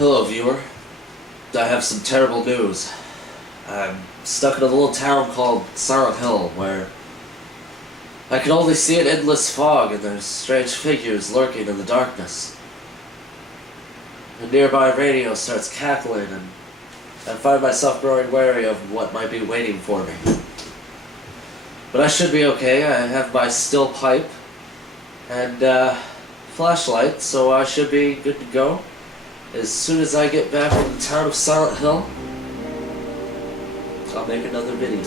Hello, viewer. I have some terrible news. I'm stuck in a little town called Silent Hill, where I can only see an endless fog and there's strange figures lurking in the darkness. A nearby radio starts cackling and I find myself growing wary of what might be waiting for me. But I should be okay. I have my still pipe and flashlight, so I should be good to go. As soon as I get back from the town of Silent Hill, I'll make another video.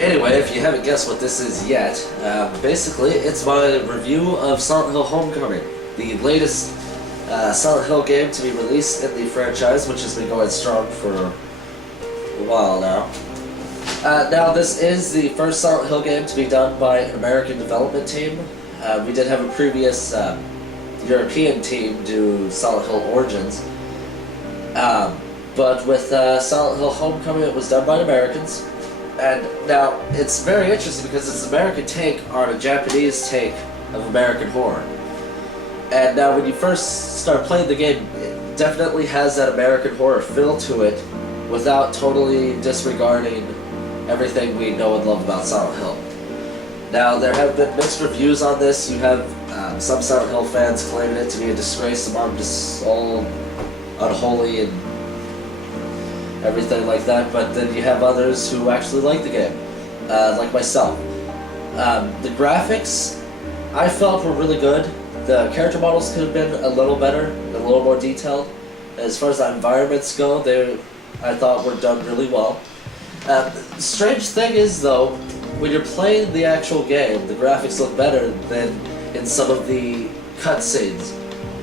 Anyway, if you haven't guessed what this is yet, basically it's my review of Silent Hill Homecoming, the latest Silent Hill game to be released in the franchise, which has been going strong for a while now. Now, this is the first Silent Hill game to be done by an American development team. We did have a previous European team do Silent Hill Origins, but with Silent Hill Homecoming it was done by Americans. And now, it's very interesting because it's an American take on a Japanese take of American horror. And now when you first start playing the game, it definitely has that American horror feel to it without totally disregarding everything we know and love about Silent Hill. Now, there have been mixed reviews on this. You have some Silent Hill fans claiming it to be a disgrace among just all unholy and everything like that, but then you have others who actually like the game, like myself. The graphics, I felt, were really good. The character models could have been a little better, a little more detailed. As far as the environments go, I thought were done really well. The strange thing is, though, when you're playing the actual game, the graphics look better than in some of the cutscenes.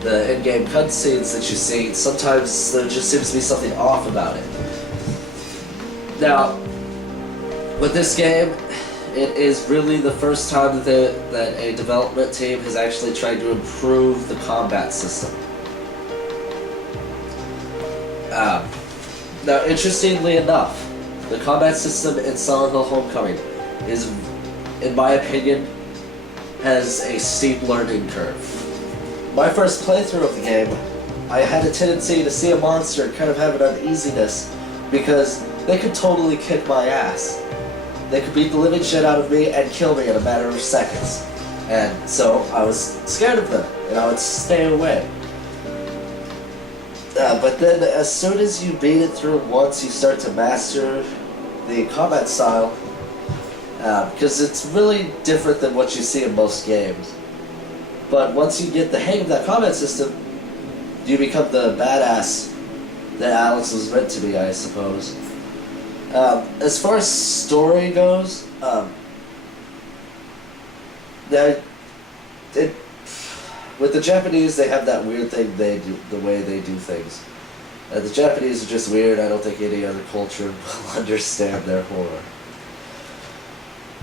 The in-game cutscenes that you see, sometimes there just seems to be something off about it. Now, with this game, it is really the first time that a development team has actually tried to improve the combat system. Now, interestingly enough, the combat system in Silent Hill Homecoming is, in my opinion, has a steep learning curve. My first playthrough of the game, I had a tendency to see a monster and kind of have an uneasiness because they could totally kick my ass. They could beat the living shit out of me and kill me in a matter of seconds. And so I was scared of them, and I would stay away. But then as soon as you beat it through once, you start to master the combat style, because it's really different than what you see in most games. But once you get the hang of that combat system, you become the badass that Alex was meant to be, I suppose. As far as story goes, with the Japanese, they have that weird thing they do, the way they do things. The Japanese are just weird. I don't think any other culture will understand their horror.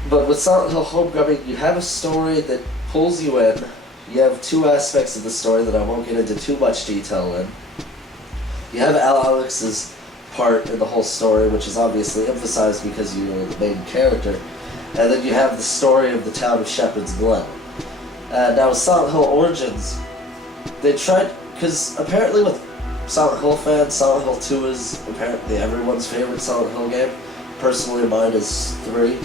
But with Silent Hill Homecoming, you have a story that pulls you in. You have two aspects of the story that I won't get into too much detail in. You have Alex's part in the whole story, which is obviously emphasized because you are the main character. And then you have the story of the town of Shepherd's Glen. Now with Silent Hill Origins, they tried, because apparently with Silent Hill fans, Silent Hill 2 is apparently everyone's favorite Silent Hill game. Personally, mine is 3.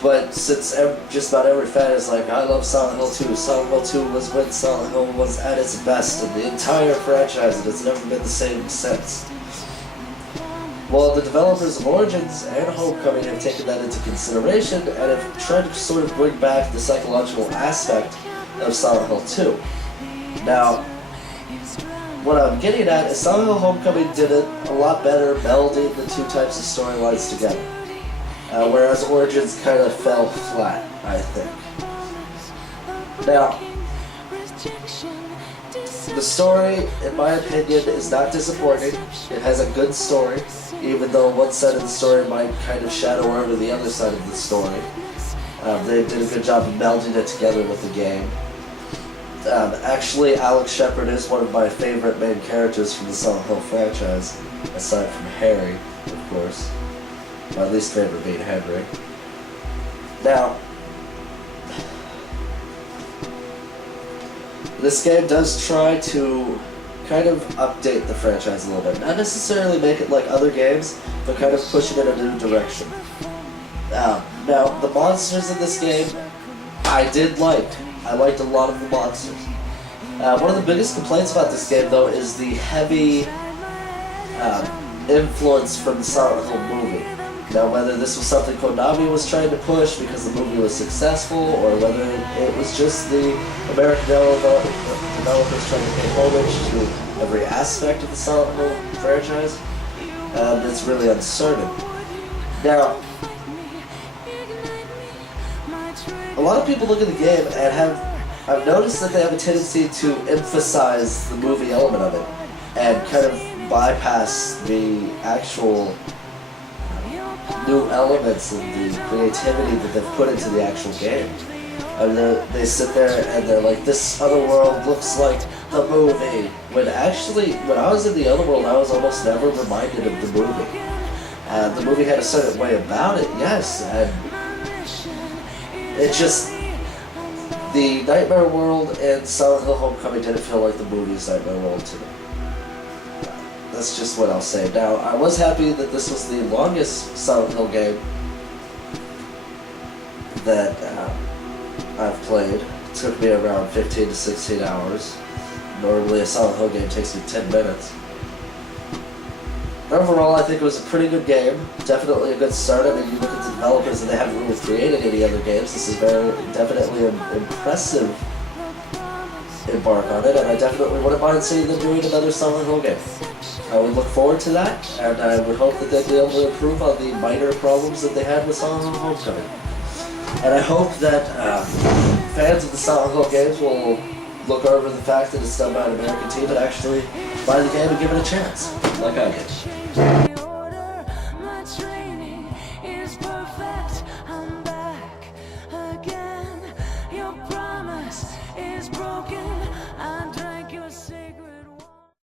But since just about every fan is like, I love Silent Hill 2, Silent Hill 2 was when Silent Hill was at its best in the entire franchise, and it's never been the same since. Well, the developers of Origins and Homecoming have taken that into consideration and have tried to sort of bring back the psychological aspect of Silent Hill 2. Now, what I'm getting at is Silent Hill Homecoming did it a lot better melding the two types of storylines together. Whereas Origins kind of fell flat, I think. Now, the story, in my opinion, is not disappointing. It has a good story, even though one side of the story might kind of shadow over the other side of the story. They did a good job of melding it together with the game. Actually, Alex Shepard is one of my favorite main characters from the Silent Hill franchise, aside from Harry. of course. My least favorite being Henry. Now, this game does try to kind of update the franchise a little bit. Not necessarily make it like other games, but kind of push it in a new direction. Now, the monsters in this game, I did like. I liked a lot of the monsters. One of the biggest complaints about this game, though, is the heavy influence from the Silent Hill movie. Now, whether this was something Konami was trying to push because the movie was successful, or whether it was just the American developers trying to pay homage to every aspect of the Silent Hill franchise, it's really uncertain. Now, a lot of people look at the game and I've noticed that they have a tendency to emphasize the movie element of it and kind of bypass the actual new elements and the creativity that they've put into the actual game. And they sit there and they're like, this other world looks like the movie. When actually, when I was in the other world, I was almost never reminded of the movie. The movie had a certain way about it, yes, and it just, the Nightmare World and Silent Hill Homecoming didn't feel like the movie's Nightmare World to me. That's just what I'll say. Now, I was happy that this was the longest Silent Hill game that I've played. It took me around 15 to 16 hours. Normally a Silent Hill game takes me 10 minutes. Overall, I think it was a pretty good game. Definitely a good start. I mean, you look at the developers and they haven't really created any other games. This is definitely an impressive embark on it, and I definitely wouldn't mind seeing them doing another Silent Hill game. I would look forward to that, and I would hope that they'd be able to improve on the minor problems that they had with Silent Hill Homecoming. And I hope that fans of the Silent Hill games will look over the fact that it's done by an American team and actually buy the game and give it a chance, like I did.